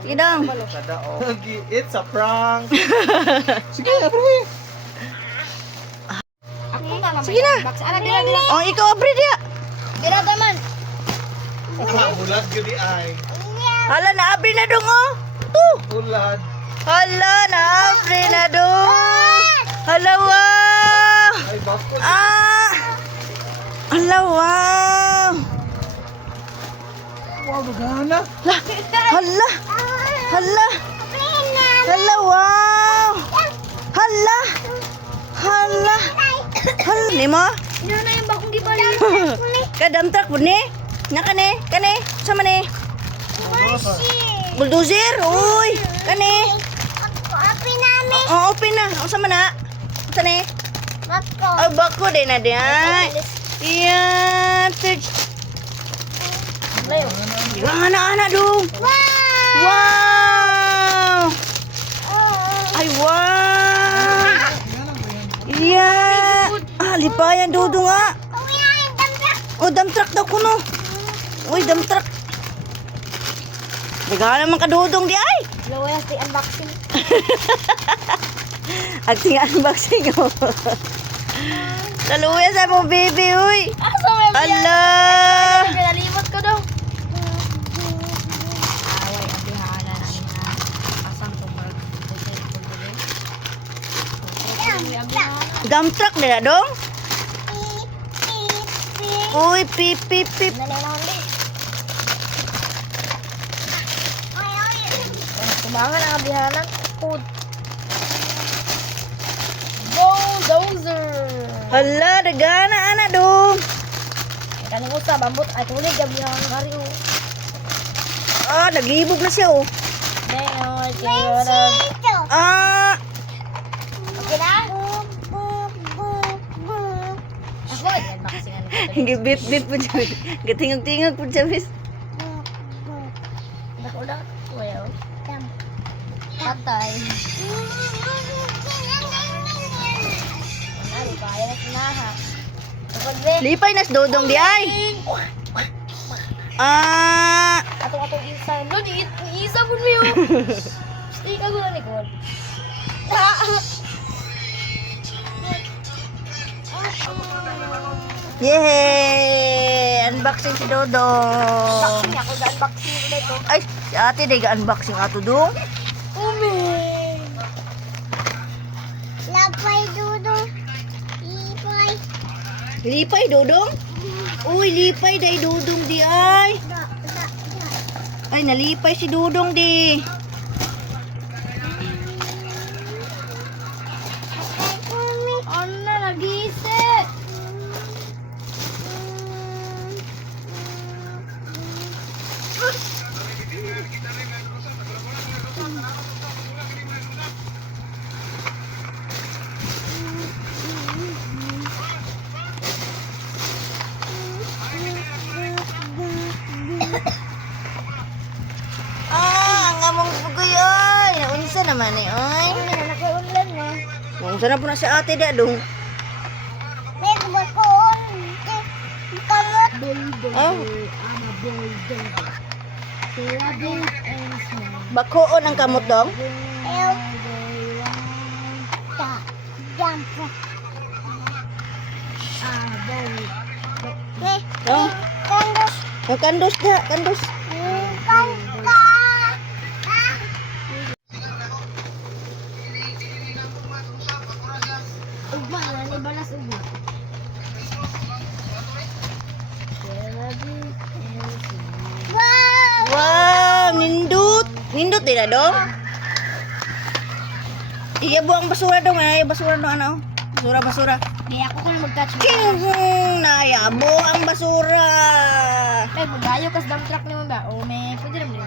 Sige dong. It's a prank. Sige, pre. Ako na lang. Sige na. Dira. Oh, ikaw abri dia. Dira taman. Bulat gudi ay. Hala na abri na dong oh. Tu. Bulat. Hala na abri na dong. Hala wow. Ay, bako. Ah. Hala wow. Wow, gana. Lah. Hala. Hala. Hala wow. Hala. Hala. Hala ni mo. Yun na yung bakong gibali. Kadam truck pun ni. Na kane, sama ni. Bulldozer. Uy, kane. Api namin. Oh, open na. O sama na. Sa ni. Bako. Oh, bako din na diyan. Iya, third. Wah, anak-anak dong. Wow. Ay, wow. Iya. Ah, lipayan dudong ah. Oh, dump truck daw kuno. Uy, dump truck. Daga naman kadudong di ay. Laway si unboxing. Acting unboxing mo. Saluya sa mo baby, uy. Asa may Allah. Nalimot ko daw. Away abihana na. Asang tumag. Dump truck nila dong. Uy, pip pip pip. Kumangan ang abihanan. Code. Bulldozer. Hala, dagana anak dong. Kaning usa bambot ay tulig abihanan hari o. Ah, nagibog na siya oh. Ah, gibit-bit po dyan. Gatingog-tingog po dyan, bis. Patay. Ano kaya na sinaha? Kapag be, Lipay nas dodong di ay. Ah, atong isa. Lo, isa po niyo. Stay ka gula ni Kod. yehey! Unboxing si Dodong. Unboxing ako, unboxing ulit to. Ay, si ate day ga-unboxing ato dong. Uming! Lapay dudong. Ipay. Lipay Dodong? Uy, lipay day Dodong di ay. Ay, nalipay si Dodong di. Ano, nag-isi? Ah, ang among bugoy ay. Naunsa naman eh, ay. Ay, naka-ulan na. Naunsa na po na si ate di dong. May bakoon. Kamot. Oh, Rabbit and snake. bakoon ang kamot dong. Elf. Jump. Oh, Kandos. ang kandos da, kandos. Kangka. Ugma, nani balas ugma. Wow! Wow, nindut. Nindut di na dong. Iya buang basura dong, ay basura dong ano. Basura. Di ako ko na mag-touch mo. Nayabo ang basura. Ay, magayo kas dump truck ni mo ba? O, may pwede naman